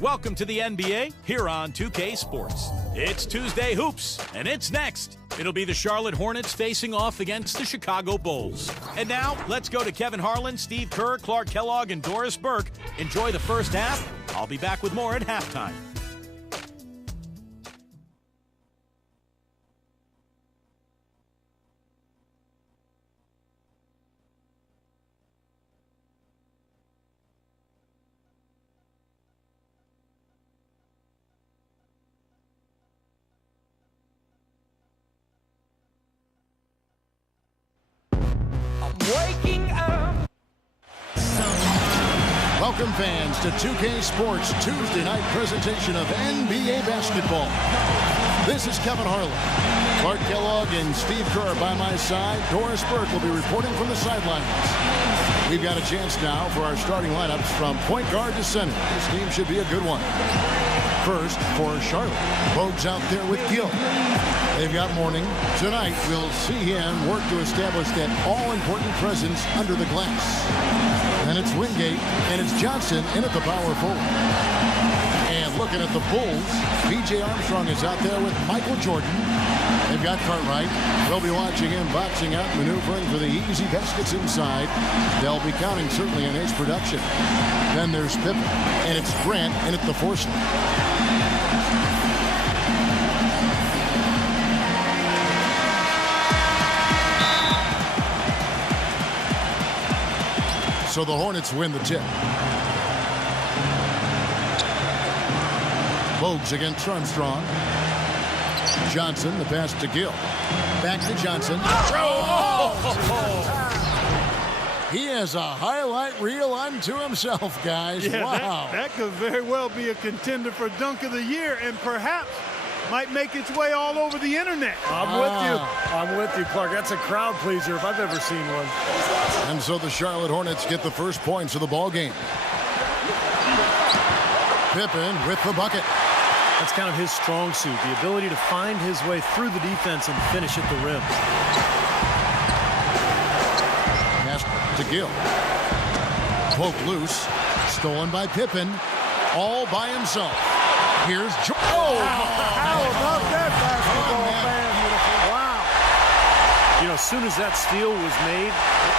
Welcome to the NBA here on 2K Sports. It's Tuesday Hoops, and it's next. It'll be the Charlotte Hornets facing off against the Chicago Bulls. And now, let's go to Kevin Harlan, Steve Kerr, Clark Kellogg, and Doris Burke. Enjoy the first half. I'll be back with more at halftime. Waking up. Welcome fans to 2K Sports Tuesday night presentation of NBA basketball. This is Kevin Harlan. Clark Kellogg and Steve Kerr by my side. Doris Burke will be reporting from the sidelines. We've got a chance now for our starting lineups from point guard to center. This team should be a good one. First, for Charlotte, Bogues out there with Gill. They've got Morning. Tonight, we'll see him work to establish that all-important presence under the glass. And it's Wingate, and it's Johnson in at the power forward. And looking at the Bulls, P.J. Armstrong is out there with Michael Jordan. They've got Cartwright. They'll be watching him boxing out, maneuvering for the easy baskets inside. They'll be counting certainly on his production. Then there's Pippen, and it's Grant in at the force. So the Hornets win the tip. Bogues against Armstrong. Johnson, the pass to Gill. Back to Johnson. He has a highlight reel unto himself, guys. Yeah, wow. That could very well be a contender for Dunk of the Year and perhaps might make its way all over the internet. I'm with you, Clark. That's a crowd pleaser if I've ever seen one. And so the Charlotte Hornets get the first points of the ball game. Pippen with the bucket. That's kind of his strong suit, the ability to find his way through the defense and finish at the rim. Pass to Gill. Poke loose. Stolen by Pippen. All by himself. Here's Jordan. Oh, how about that basketball, man? Wow. You know, as soon as that steal was made,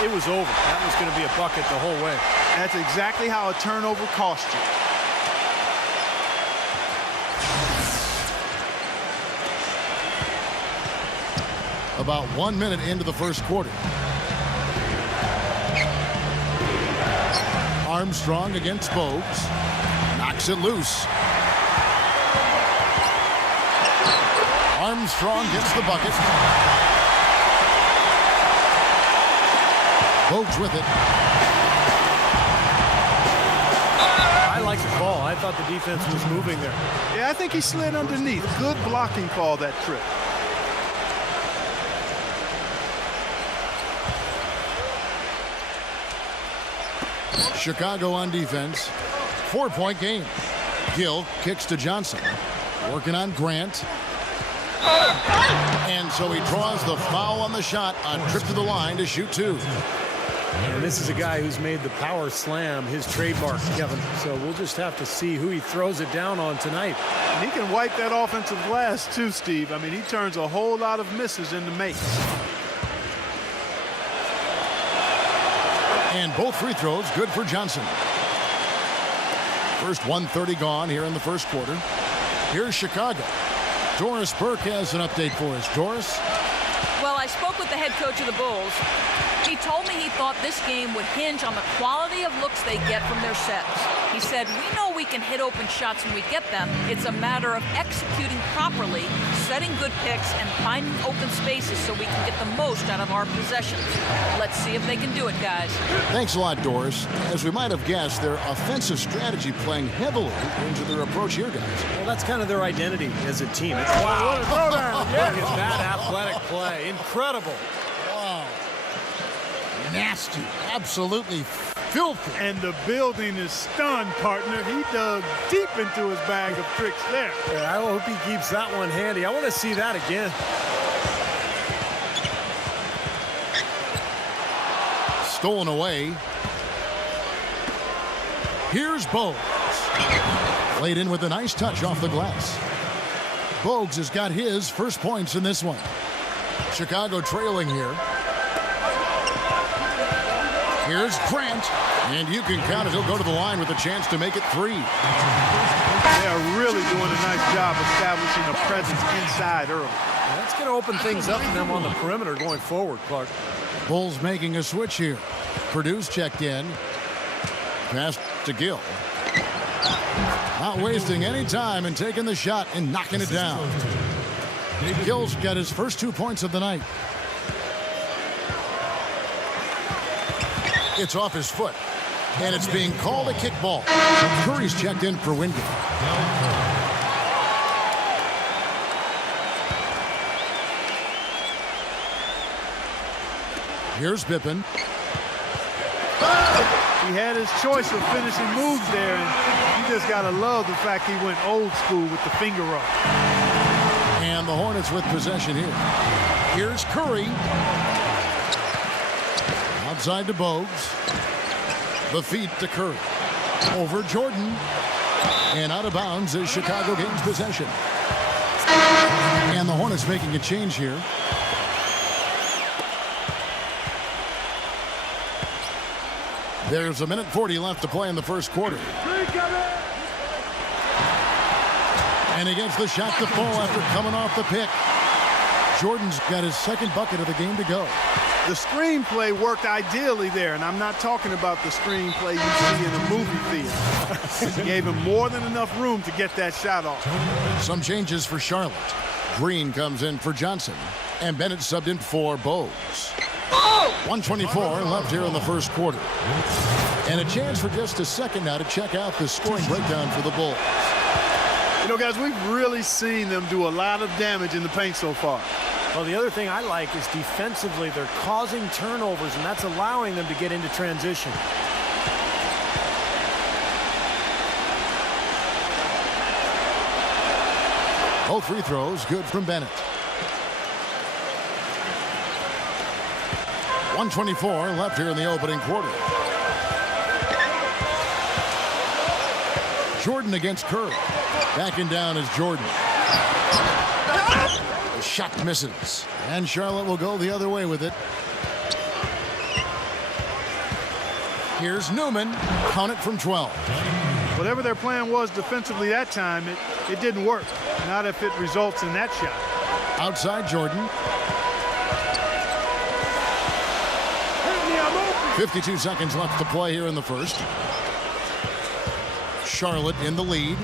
it was over. That was going to be a bucket the whole way. That's exactly how a turnover cost you. About 1 minute into the first quarter. Armstrong against Bogues. Knocks it loose. Armstrong gets the bucket. Bogues with it. I like the call. I thought the defense was moving there. Yeah, I think he slid underneath. Good blocking call that trip. Chicago on defense. 4-point game. Gill kicks to Johnson. Working on Grant. And so he draws the foul on the shot. A trip to the line to shoot two. And this is a guy who's made the power slam his trademark, Kevin. So we'll just have to see who he throws it down on tonight. And he can wipe that offensive glass too, Steve. I mean, he turns a whole lot of misses into makes. And both free throws good for Johnson. First 1:30 gone here in the first quarter. Here's Chicago. Doris Burke has an update for us. Doris? Well, I spoke with the head coach of the Bulls. He told me he thought this game would hinge on the quality of looks they get from their sets. He said, we know we can hit open shots when we get them. It's a matter of executing properly, setting good picks, and finding open spaces so we can get the most out of our possessions. Let's see if they can do it, guys. Thanks a lot, Doris. As we might have guessed, their offensive strategy playing heavily into their approach here, guys. Well, that's kind of their identity as a team. It's Wow, what a throwdown. Look at that athletic play. Incredible. Wow. Nasty. Absolutely filthy. And the building is stunned, partner. He dug deep into his bag of tricks there. Yeah, I hope he keeps that one handy. I want to see that again. stolen away. Here's Bogues. Played in with a nice touch off the glass. Bogues has got his first points in this one. Chicago trailing here. Here's Grant, and you can count it. He'll go to the line with a chance to make it 3. They are really doing a nice job establishing a presence inside early. That's going to open things up for them on the perimeter going forward, Clark. Bulls making a switch here. Purdue's checked in. Pass to Gill. Not wasting any time and taking the shot and knocking it down. Gill's got his first 2 points of the night. It's off his foot, and it's being called a kickball. Curry's checked in for Wingate. Here's Pippen. He had his choice of finishing moves there, and you just got to love the fact he went old school with the finger roll. And the Hornets with possession here. Here's Curry. Outside to Bogues. The feet to Curry. Over Jordan. And out of bounds as Chicago gains possession. And the Hornets making a change here. There's a minute 40 left to play in the first quarter. And he gets the shot to fall after coming off the pick. Jordan's got his second bucket of the game to go. The screenplay worked ideally there, and I'm not talking about the screenplay you see in a movie theater. He gave him more than enough room to get that shot off. Some changes for Charlotte. Green comes in for Johnson, and Bennett subbed in for Bogues. 1:24 left here in the first quarter. And a chance for just a second now to check out the scoring breakdown for the Bulls. You know, guys, we've really seen them do a lot of damage in the paint so far. Well, the other thing I like is defensively, they're causing turnovers, and that's allowing them to get into transition. Both free throws good from Bennett. 1:24 left here in the opening quarter. Jordan against Curry. Backing down is Jordan. The shot misses. And Charlotte will go the other way with it. Here's Newman. Count it from 12. Whatever their plan was defensively that time, it didn't work. Not if it results in that shot. Outside Jordan. 52 seconds left to play here in the first. Charlotte in the lead.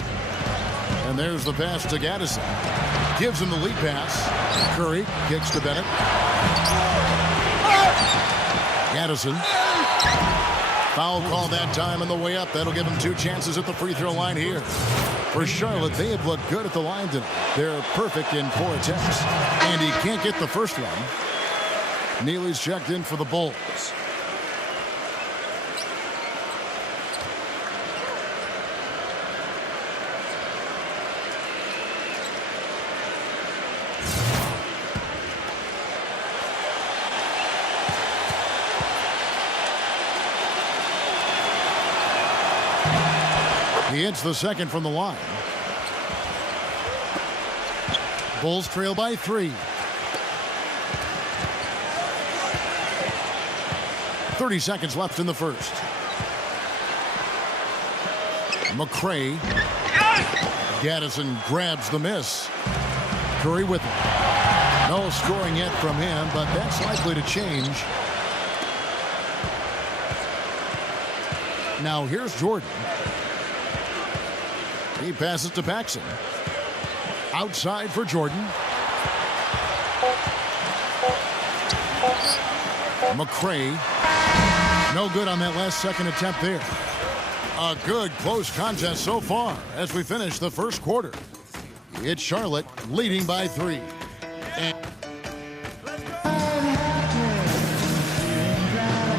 And there's the pass to Gaddison. Gives him the lead pass. Curry kicks to Bennett. Gaddison. Foul call that time on the way up. That'll give him 2 chances at the free throw line here. For Charlotte, they have looked good at the line tonight. They're perfect in 4 attempts. And he can't get the first one. Neely's checked in for the Bulls. He hits the second from the line. Bulls trail by 3. 30 seconds left in the first. McCray. Gaddison grabs the miss. Curry with it. No scoring yet from him, but that's likely to change. Now here's Jordan. He passes to Paxson. Outside for Jordan. McCray. No good on that last second attempt there. A good close contest so far as we finish the first quarter. It's Charlotte leading by 3. And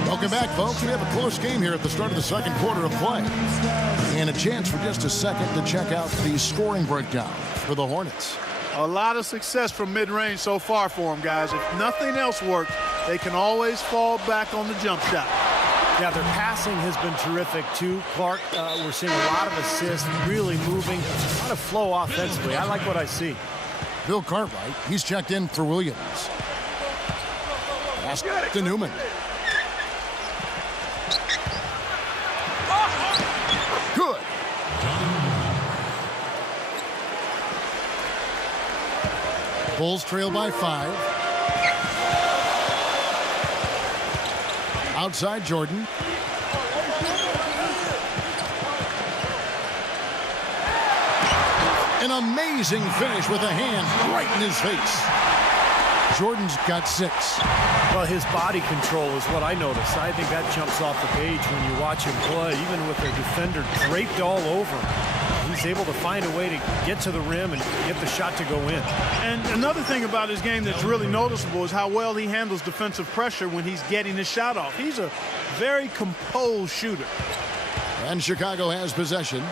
welcome back, folks. We have a close game here at the start of the second quarter of play. And a chance for just a second to check out the scoring breakdown for the Hornets. A lot of success from mid-range so far for them, guys. If nothing else works, they can always fall back on the jump shot. Yeah, their passing has been terrific, too, Clark. We're seeing a lot of assists, really moving, a lot of flow offensively. I like what I see. Bill Cartwright, he's checked in for Williams. Pass to Newman. Good. Bulls trail by 5. Outside Jordan. An amazing finish with a hand right in his face. Jordan's got 6. Well, his body control is what I noticed. I think that jumps off the page when you watch him play, even with the defender draped all over him. He's able to find a way to get to the rim and get the shot to go in. And another thing about his game that's really noticeable is how well he handles defensive pressure when he's getting his shot off. He's a very composed shooter. And Chicago has possession,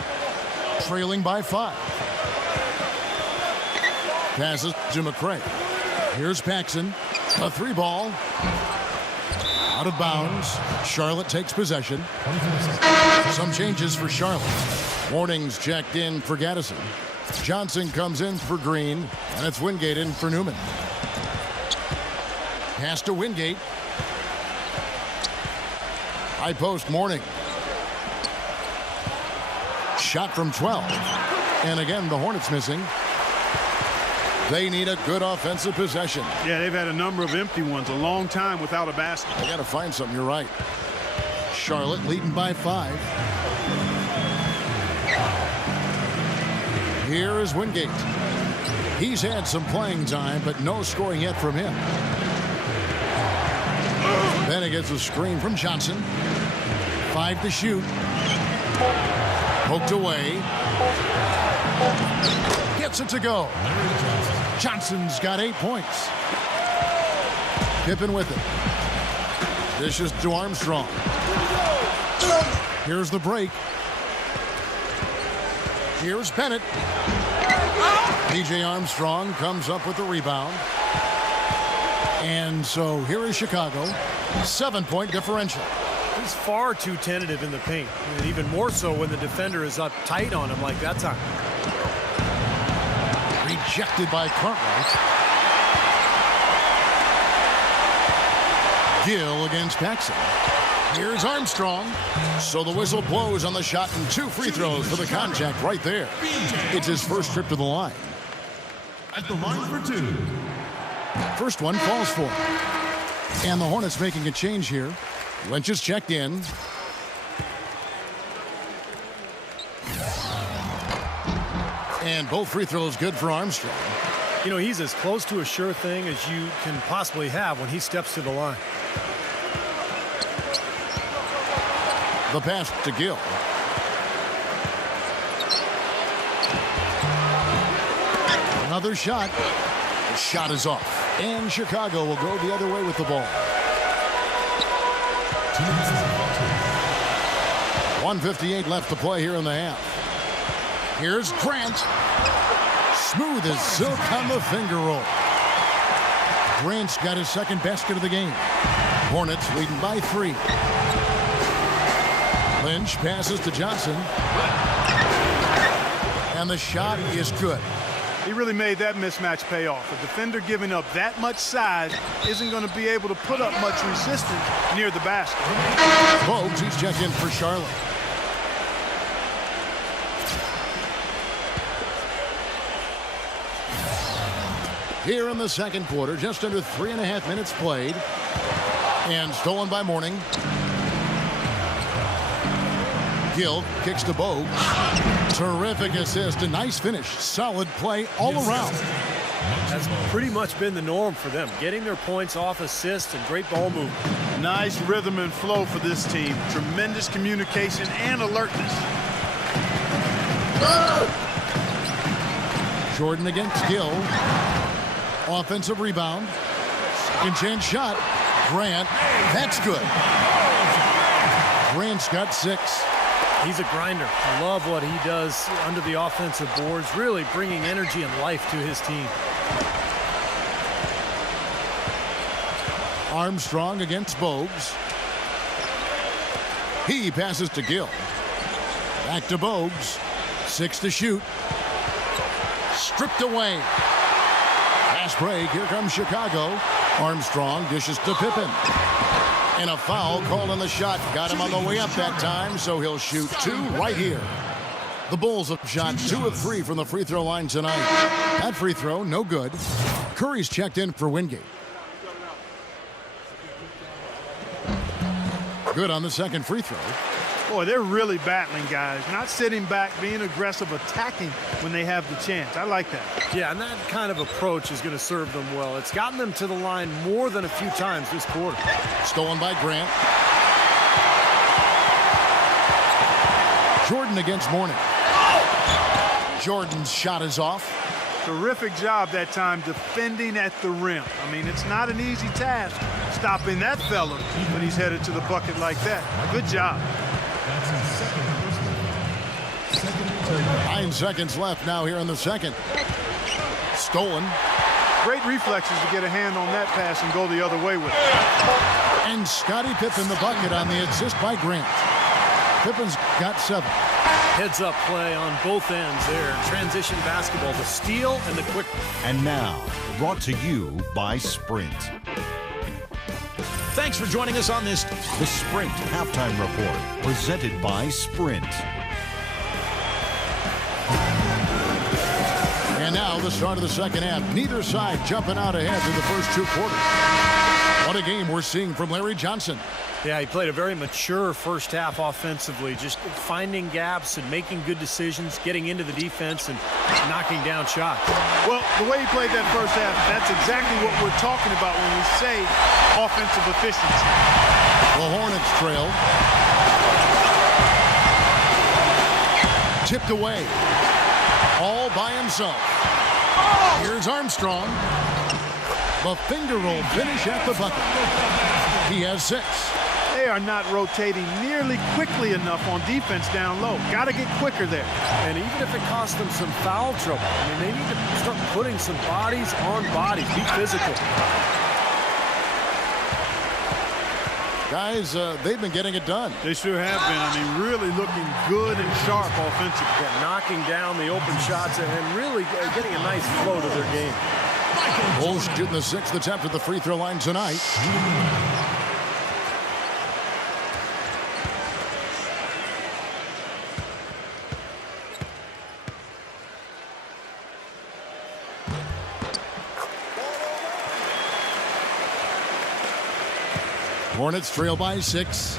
trailing by 5. Passes to McCray. Here's Paxson. A 3-ball. Out of bounds. Charlotte takes possession. Some changes for Charlotte. Warnings checked in for Gaddison. Johnson comes in for Green, and it's Wingate in for Newman. Pass to Wingate. High post Morning. Shot from 12. And again, the Hornets missing. They need a good offensive possession. Yeah, they've had a number of empty ones, a long time without a basket. They got to find something, you're right. Charlotte leading by 5. Here is Wingate. He's had some playing time, but no scoring yet from him. Then he gets a screen from Johnson. 5 to shoot. Poked away. Gets it to go. Johnson's got 8 points. Pippen with it. Dishes to Armstrong. Here's the break. Here's Bennett. P.J. Armstrong comes up with the rebound. And so here is Chicago. 7-point differential. He's far too tentative in the paint, and even more so when the defender is up tight on him like that time. Rejected by Cartwright. Gill against Paxson. Here's Armstrong. So the whistle blows on the shot and 2 free throws for the contact right there. It's his first trip to the line. At the line for 2. First one falls for him. And the Hornets making a change here. Lynch is checked in. And both free throws good for Armstrong. You know, he's as close to a sure thing as you can possibly have when he steps to the line. The pass to Gill. Another shot. The shot is off. And Chicago will go the other way with the ball. 1:58 left to play here in the half. Here's Grant. Smooth as silk on the finger roll. Grant's got his second basket of the game. Hornets leading by 3. Lynch passes to Johnson. And the shot is good. He really made that mismatch pay off. A defender giving up that much size isn't going to be able to put up much resistance near the basket. Bogues, he's checked in for Charlotte. Here in the second quarter, just under 3.5 minutes played. And stolen by Morning. Gill kicks to Bogues. Terrific assist, a nice finish. Solid play all around. That's pretty much been the norm for them, getting their points off assists and great ball movement. Nice rhythm and flow for this team. Tremendous communication and alertness. Jordan against Gill. Offensive rebound. Second chance shot. Grant. That's good. Grant's got 6. He's a grinder. I love what he does under the offensive boards, really bringing energy and life to his team. Armstrong against Bogues. He passes to Gill. Back to Bogues. 6 to shoot. Stripped away. Fast break. Here comes Chicago. Armstrong dishes to Pippen. And a foul called on the shot. Got him on the way up that time, so he'll shoot 2 right here. The Bulls have shot 2 of 3 from the free throw line tonight. That free throw, no good. Curry's checked in for Wingate. Good on the second free throw. Boy, they're really battling, guys. Not sitting back, being aggressive, attacking when they have the chance. I like that. Yeah, and that kind of approach is going to serve them well. It's gotten them to the line more than a few times this quarter. Stolen by Grant. Jordan against Mourning. Jordan's shot is off. Terrific job that time defending at the rim. I mean, it's not an easy task stopping that fella when he's headed to the bucket like that. Good job. 9 seconds left now here in the second. Stolen. Great reflexes to get a hand on that pass and go the other way with it. And Scottie Pippen the bucket on the assist by Grant. Pippen's got 7. Heads-up play on both ends there. Transition basketball, the steal and the quick. And now, brought to you by Sprint. Thanks for joining us on this The Sprint Halftime Report, presented by Sprint. And now the start of the second half. Neither side jumping out ahead through the first 2 quarters. What a game we're seeing from Larry Johnson. Yeah, he played a very mature first half offensively, just finding gaps and making good decisions, getting into the defense and knocking down shots. Well, the way he played that first half, that's exactly what we're talking about when we say offensive efficiency. The Hornets trail. Tipped away. All by himself. Here's Armstrong. The finger roll finish at the bucket. He has 6. They are not rotating nearly quickly enough on defense down low. Got to get quicker there. And even if it costs them some foul trouble, I mean, they need to start putting some bodies on bodies. Be physical. Guys, they've been getting it done. They sure have been. I mean, really looking good and sharp offensively. Yeah, knocking down the open shots and really getting a nice flow to their game. Bulls shooting the 6th attempt at the free throw line tonight. Hornets trail by 6.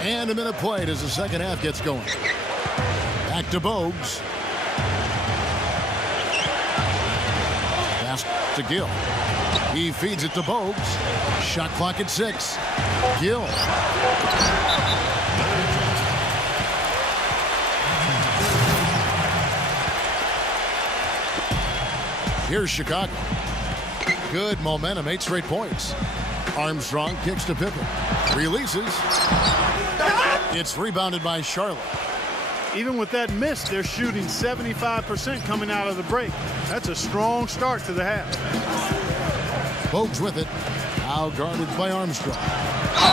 And a minute played as the second half gets going. Back to Bogues. Pass to Gill. He feeds it to Bogues. Shot clock at 6. Gill. Here's Chicago. Good momentum, 8 straight points. Armstrong kicks to Pippen. Releases. It's rebounded by Charlotte. Even with that miss, they're shooting 75% coming out of the break. That's a strong start to the half. Bogues with it. Now guarded by Armstrong.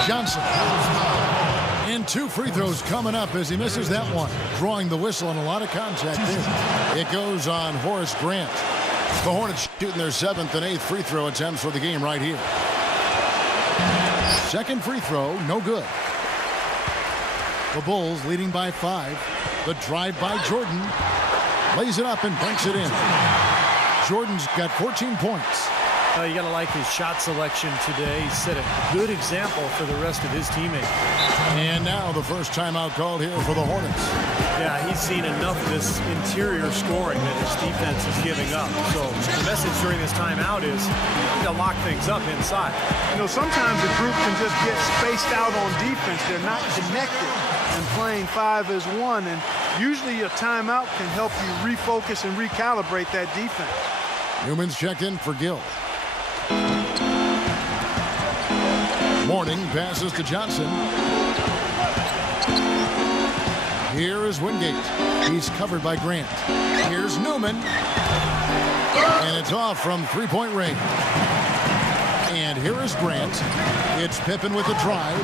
Johnson. And 2 free throws coming up as he misses that one. Drawing the whistle and a lot of contact there. It goes on Horace Grant. The Hornets shooting their 7th and 8th free throw attempts for the game right here. Second free throw, no good. The Bulls leading by 5. The drive by Jordan. Lays it up and banks it in. Jordan's got 14 points. You got to like his shot selection today. He set a good example for the rest of his teammates. And now the first timeout called here for the Hornets. Yeah, he's seen enough of this interior scoring that his defense is giving up. So the message during this timeout is you need to lock things up inside. You know, sometimes a group can just get spaced out on defense. They're not connected and playing 5 as 1. And usually a timeout can help you refocus and recalibrate that defense. Newman's checked in for Gill. Mourning passes to Johnson. Here is Wingate. He's covered by Grant. Here's Newman. And it's off from 3-point range. And here is Grant. It's Pippen with the drive.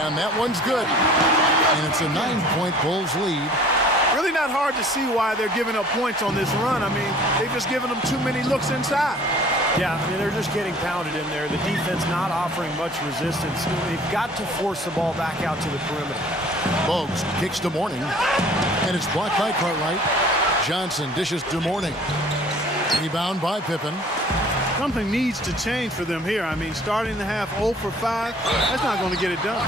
And that one's good. And it's a 9-point Bulls lead. Really not hard to see why they're giving up points on this run. I mean, they've just given them too many looks inside. Yeah, I mean, they're just getting pounded in there. The defense not offering much resistance. They've got to force the ball back out to the perimeter. Bogues kicks to Mourning. And it's blocked by Cartwright. Johnson dishes to Mourning. Rebound by Pippen. Something needs to change for them here. I mean, starting the half 0 for 5, that's not going to get it done.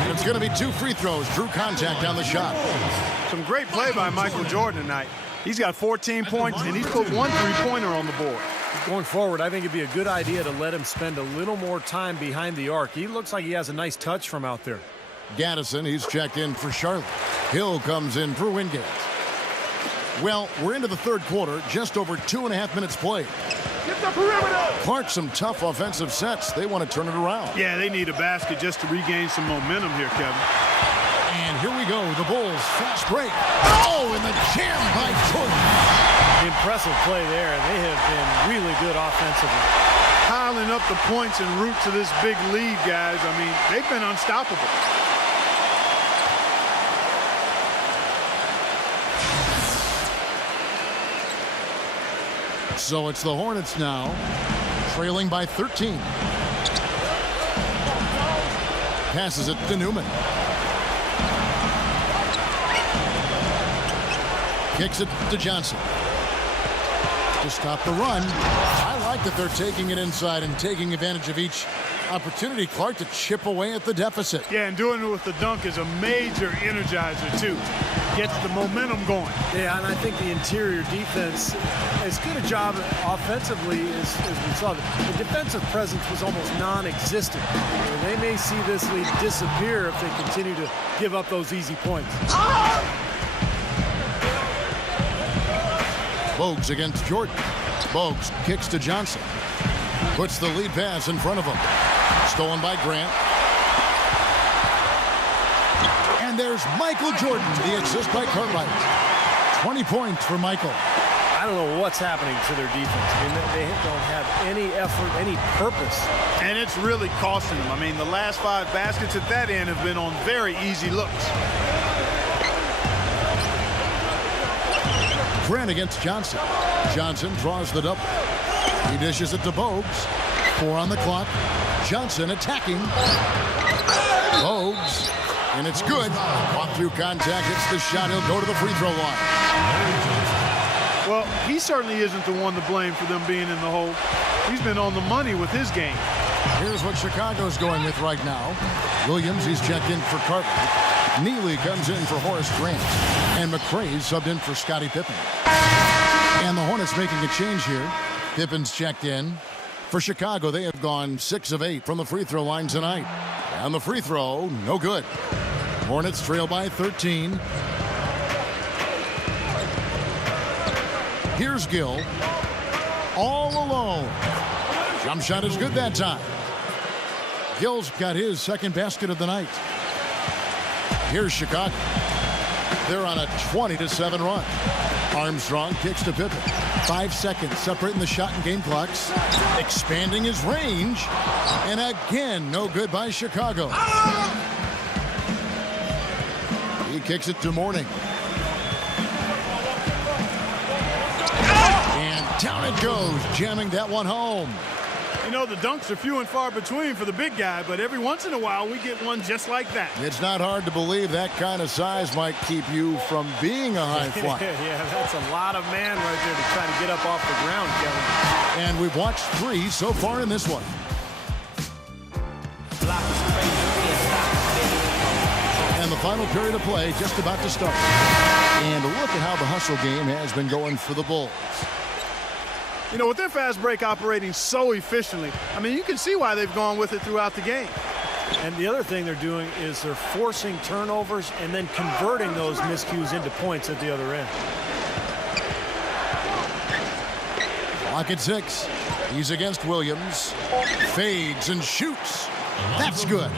And it's going to be 2 free throws. Drew contact on the shot. Some great play by Michael Jordan tonight. He's got 14 points, and he's put 1 3-pointer on the board. Going forward, I think it'd be a good idea to let him spend a little more time behind the arc. He looks like he has a nice touch from out there. Gaddison, he's checked in for Charlotte. Hill comes in for Wingate. Well, we're into the third quarter, just over 2.5 minutes played. Get the perimeter! Clark, some tough offensive sets. They want to turn it around. Yeah, they need a basket just to regain some momentum here, Kevin. And here we go, the Bulls fast break. Oh, and the jam by Jordan. Impressive play there. They have been really good offensively. Piling up the points en route to this big lead, guys. I mean, they've been unstoppable. So it's the Hornets now, trailing by 13. Passes it to Newman. Kicks it to Johnson. To stop the run. I like that they're taking it inside and taking advantage of each opportunity, Clark, to chip away at the deficit. Yeah, and doing it with the dunk is a major energizer, too. Gets the momentum going. Yeah, and I think the interior defense, as good a job offensively as we saw. The defensive presence was almost non-existent. They may see this lead disappear if they continue to give up those easy points. Bogues against Jordan. Bogues kicks to Johnson. Puts the lead pass in front of him. Stolen by Grant. And there's Michael Jordan, the assist by Cartwright. 20 points for Michael. I don't know what's happening to their defense. I mean, they don't have any effort, any purpose. And it's really costing them. I mean, the last 5 baskets at that end have been on very easy looks. Grant against Johnson. Johnson draws the double. He dishes it to Bogues. 4 on the clock. Johnson attacking. Bogues. And it's good. Walk through contact. Hits the shot. He'll go to the free throw line. Well, he certainly isn't the one to blame for them being in the hole. He's been on the money with his game. Here's what Chicago's going with right now. Williams, he's checked in for Cartwright. Neely comes in for Horace Grant. And McRae's subbed in for Scottie Pippen. And the Hornets making a change here. Pippen's checked in. For Chicago, they have gone 6 of 8 from the free throw line tonight. And the free throw, no good. Hornets trail by 13. Here's Gill. All alone. Jump shot is good that time. Gill's got his second basket of the night. Here's Chicago. They're on a 20-7 run. Armstrong kicks to Pippen. 5 seconds separating the shot and game clocks. Expanding his range. And again, no good by Chicago. He kicks it to Mourning. And down it goes, jamming that one home. You know, the dunks are few and far between for the big guy, but every once in a while we get one just like that. It's not hard to believe that kind of size might keep you from being a high flyer. Yeah, that's a lot of man right there to try to get up off the ground, Kevin. And we've watched 3 so far in this one. And the final period of play just about to start. And look at how the hustle game has been going for the Bulls. You know, with their fast break operating so efficiently, I mean, you can see why they've gone with it throughout the game. And the other thing they're doing is they're forcing turnovers and then converting those miscues into points at the other end. Clock at 6. He's against Williams. Fades and shoots. That's good.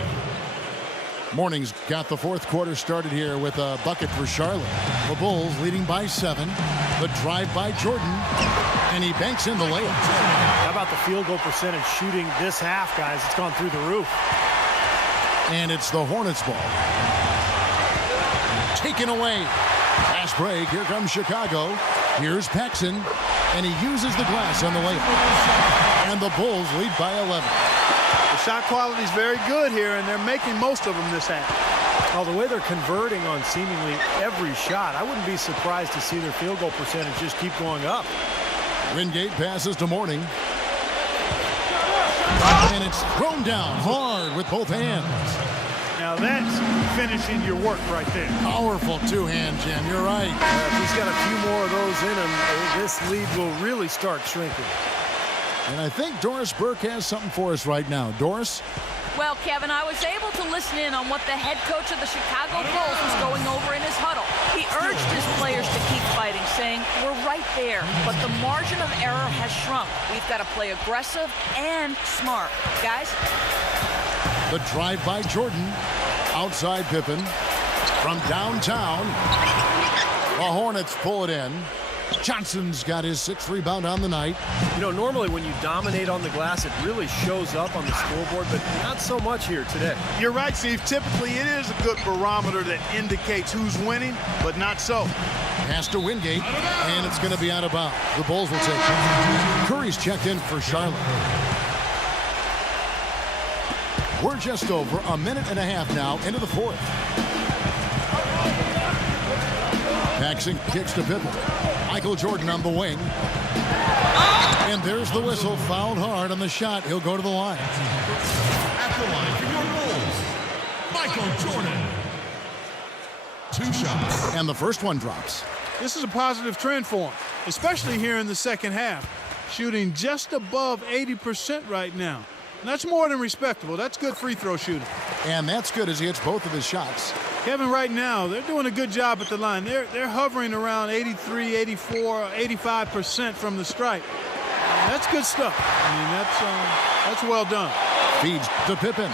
Morning's got the fourth quarter started here with a bucket for Charlotte. The Bulls leading by 7. The drive by Jordan, and he banks in the layup. How about the field goal percentage shooting this half, guys? It's gone through the roof. And it's the Hornets ball. Taken away. Fast break. Here comes Chicago. Here's Paxson, and he uses the glass on the layup. And the Bulls lead by 11. The shot quality is very good here, and they're making most of them this half. Well, the way they're converting on seemingly every shot, I wouldn't be surprised to see their field goal percentage just keep going up. Wingate passes to Morning. And it's thrown down hard with both hands. Now that's finishing your work right there. Powerful two-hand jam, you're right. If he's got a few more of those in him, this lead will really start shrinking. And I think Doris Burke has something for us right now. Doris? Well, Kevin, I was able to listen in on what the head coach of the Chicago Bulls was going over in his huddle. He urged his players to keep fighting, saying, we're right there, but the margin of error has shrunk. We've got to play aggressive and smart. Guys? The drive by Jordan. Outside Pippen. From downtown. The Hornets pull it in. Johnson's got his 6th rebound on the night. You know, normally when you dominate on the glass, it really shows up on the scoreboard, but not so much here today. You're right, Steve. Typically, it is a good barometer that indicates who's winning, but not so. Pass to Wingate, and it's going to be out of bounds. The Bulls will take it. Curry's checked in for Charlotte. We're just over a minute and a half now into the fourth. Paxson kicks to Pippen. Michael Jordan on the wing. And there's the whistle. Fouled hard on the shot. He'll go to the line. At the line for your Bulls, Michael Jordan. 2 shots. And the first one drops. This is a positive trend for him, especially here in the second half. Shooting just above 80% right now. And that's more than respectable. That's good free throw shooting. And that's good as he hits both of his shots. Kevin, right now, they're doing a good job at the line. They're hovering around 83, 84, 85% from the stripe. That's good stuff. I mean, that's well done. Feeds to Pippen.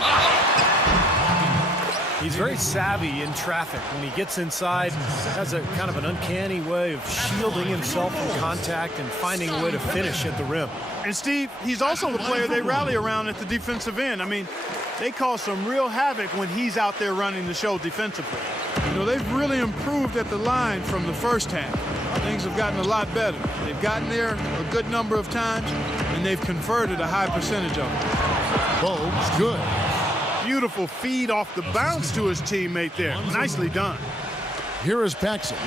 He's very savvy in traffic. When he gets inside, has a kind of an uncanny way of shielding himself from contact and finding a way to finish at the rim. And Steve, he's also the player they rally around at the defensive end. I mean, they cause some real havoc when he's out there running the show defensively. You know, they've really improved at the line from the first half. Things have gotten a lot better. They've gotten there a good number of times, and they've converted a high percentage of them. Bogues, good. Beautiful feed off the bounce to his teammate there. Nicely done. Here is Paxson.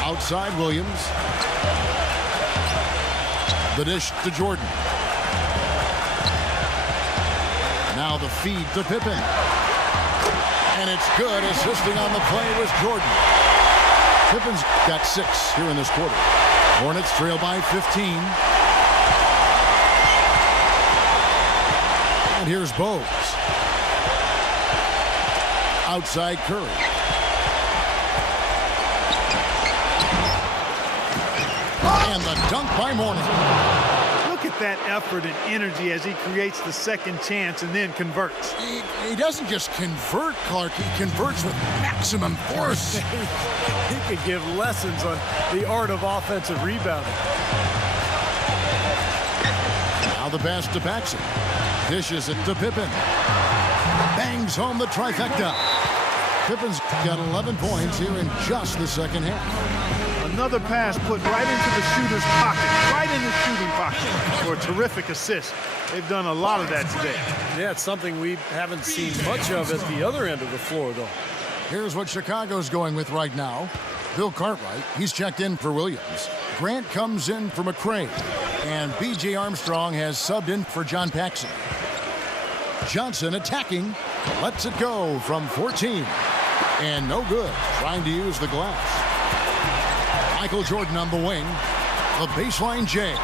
Outside Williams. The dish to Jordan. Now the feed to Pippen. And it's good. Assisting on the play was Jordan. Pippen's got 6 here in this quarter. Hornets trail by 15. And here's Bogues. Outside Curry. And the dunk by Morning. Look at that effort and energy as he creates the second chance and then converts. He doesn't just convert, Clark. He converts with maximum force. He could give lessons on the art of offensive rebounding. Now the pass to Paxson. Dishes it to Pippen. Bangs home the trifecta. Pippen's got 11 points here in just the second half. Another pass put right into the shooter's pocket, right in the shooting pocket for a terrific assist. They've done a lot of that today. Yeah, it's something we haven't seen much of at the other end of the floor, though. Here's what Chicago's going with right now. Bill Cartwright, he's checked in for Williams. Grant comes in for McCray. And B.J. Armstrong has subbed in for John Paxson. Johnson attacking. Lets it go from 14. And no good. Trying to use the glass. Michael Jordan on the wing. The baseline J.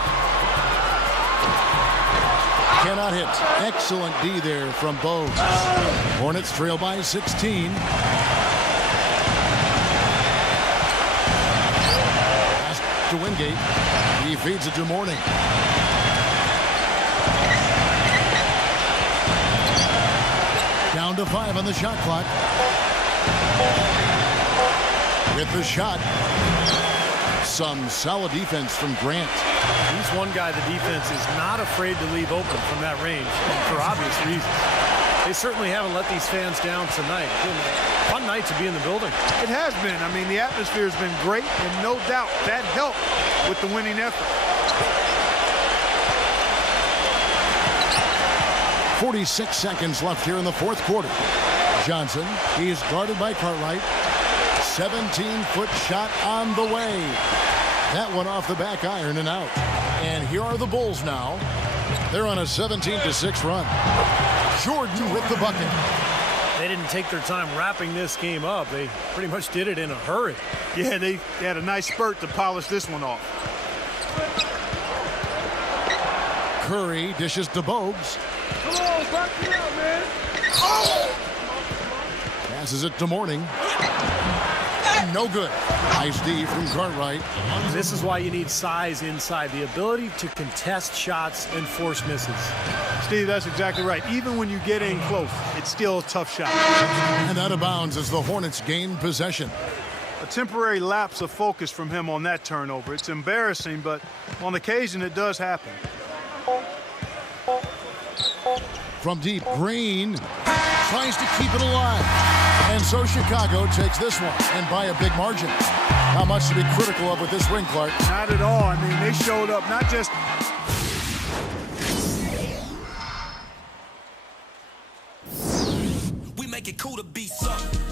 Cannot hit. Excellent D there from Bogues. Hornets trail by 16. Pass to Wingate. He feeds it to Morning. Down to 5 on the shot clock. With the shot. Some solid defense from Grant. He's one guy the defense is not afraid to leave open from that range, and for obvious reasons. They certainly haven't let these fans down tonight. It's been a fun night to be in the building. It has been. I mean, the atmosphere has been great, and no doubt that helped with the winning effort. 46 seconds left here in the fourth quarter. Johnson, he is guarded by Cartwright. 17-foot shot on the way. That one off the back iron and out. And here are the Bulls now. They're on a 17-6 run. Jordan with the bucket. They didn't take their time wrapping this game up. They pretty much did it in a hurry. Yeah, they had a nice spurt to polish this one off. Curry dishes to Bogues. Come on, back it up, man. Passes it to Morning. No good. Nice D from Cartwright. This is why you need size inside, the ability to contest shots and force misses. Steve, that's exactly right. Even when you get in close, it's still a tough shot. And out of bounds as the Hornets gain possession. A temporary lapse of focus from him on that turnover. It's embarrassing, but on occasion it does happen. From deep, Green tries to keep it alive. And so Chicago takes this one, and by a big margin. Not much to be critical of with this win, Clark. Not at all. I mean, they showed up not just... We make it cool to be something.